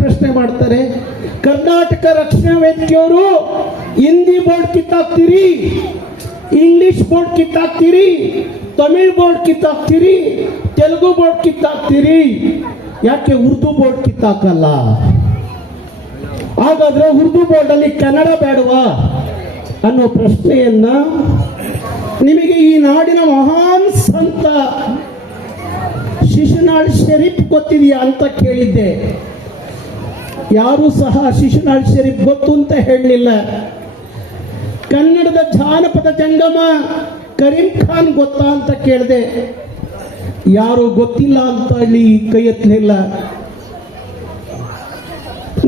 ಪ್ರಶ್ನೆ ಮಾಡ್ತಾರೆ. ಕರ್ನಾಟಕ ರಕ್ಷಣಾ ವೇದಿಕೆಯವರು ಹಿಂದಿ ಬೋರ್ಡ್ ಕಿತ್ತಾಕ್ತೀರಿ, ಇಂಗ್ಲಿಷ್ ಬೋರ್ಡ್ ಕಿತ್ತಾಕ್ತೀರಿ, ತಮಿಳ್ ಬೋರ್ಡ್ ಕಿತ್ತಾಕ್ತೀರಿ, ತೆಲುಗು ಬೋರ್ಡ್ ಕಿತ್ತಾಕ್ತೀರಿ, ಯಾಕೆ ಉರ್ದು ಬೋರ್ಡ್ ಕಿತ್ತಾಕಲ್ಲ? ಹಾಗಾದ್ರೆ ಉರ್ದು ಬೋರ್ಡ್ ಅಲ್ಲಿ ಕನ್ನಡ ಬೇಡವಾ ಅನ್ನೋ ಪ್ರಶ್ನೆಯನ್ನ ನಿಮಗೆ ಈ ನಾಡಿನ ಮಹಾನ್ ಸಂತ ಶಿಶುನಾಳ್ ಶರೀಫ್ ಗೊತ್ತಿದೆಯಾ ಅಂತ ಕೇಳಿದ್ದೆ. ಯಾರೂ ಸಹ ಶಿಶುನಾಳ್ ಶರೀಫ್ ಗೊತ್ತು ಅಂತ ಹೇಳಲಿಲ್ಲ. ಕನ್ನಡದ ಜಾನಪದ ಜಂಗಮ ಕರೀಂ ಖಾನ್ ಗೊತ್ತಾ ಅಂತ ಕೇಳಿದೆ. ಯಾರು ಗೊತ್ತಿಲ್ಲ ಅಂತ ಹೇಳಿ ಕೈ ಎತ್ತಲಿಲ್ಲ.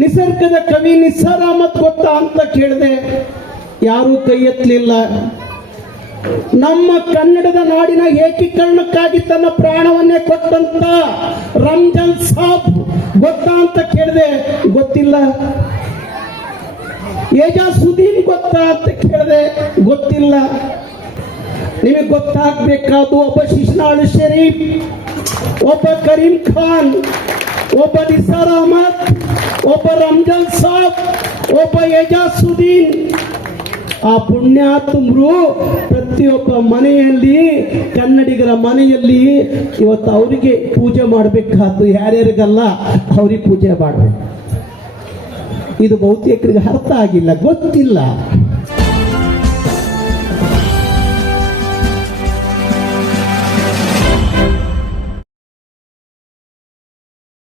ನಿಸರ್ಗದ ಕವಿ ನಿಸಾರ್ ಅಹಮದ್ ಗೊತ್ತಾ ಅಂತ ಕೇಳಿದೆ. ಯಾರೂ ಕೈ ಎತ್ತಲಿಲ್ಲ. ನಮ್ಮ ಕನ್ನಡದ ನಾಡಿನ ಏಕೀಕರಣಕ್ಕಾಗಿ ತನ್ನ ಪ್ರಾಣವನ್ನೇ ಕೊಟ್ಟಂತ ರಂಜಾನ್ ಸಾಬ್ ಗೊತ್ತಾ ಅಂತ ಕೇಳಿದೆ. ಗೊತ್ತಿಲ್ಲ. ಏಜಾಸುದ್ದೀನ್ ಗೊತ್ತಾ ಅಂತ ಕೇಳಿದೆ. ಗೊತ್ತಿಲ್ಲ. ನಿಮಗೆ ಗೊತ್ತಾಗಬೇಕಾದ್ದು ಒಬ್ಬ ಶಿಶುನಾಳ್ ಶರೀಫ್, ಒಬ್ಬ ಕರೀಂ ಖಾನ್, ಒಬ್ಬ ನಿಸಾರ್ ಅಹಮದ್, ಒಬ್ಬ ರಂಜಾನ್ ಸಾಬ್, ಒಬ್ಬ ಏಜಾಸುದ್ದೀನ್. ಆ ಪುಣ್ಯಾತ್ಮರು ಪ್ರತಿಯೊಬ್ಬ ಮನೆಯಲ್ಲಿ, ಕನ್ನಡಿಗರ ಮನೆಯಲ್ಲಿ ಇವತ್ತು ಅವರಿಗೆ ಪೂಜೆ ಮಾಡಬೇಕಾದ್ದು, ಯಾರ್ಯಾರಿಗಲ್ಲ ಅವ್ರಿಗೆ ಪೂಜೆ ಮಾಡಬೇಕು. ಇದು ಬಹುತೇಕರಿಗೆ ಅರ್ಥ ಆಗಿಲ್ಲ, ಗೊತ್ತಿಲ್ಲ.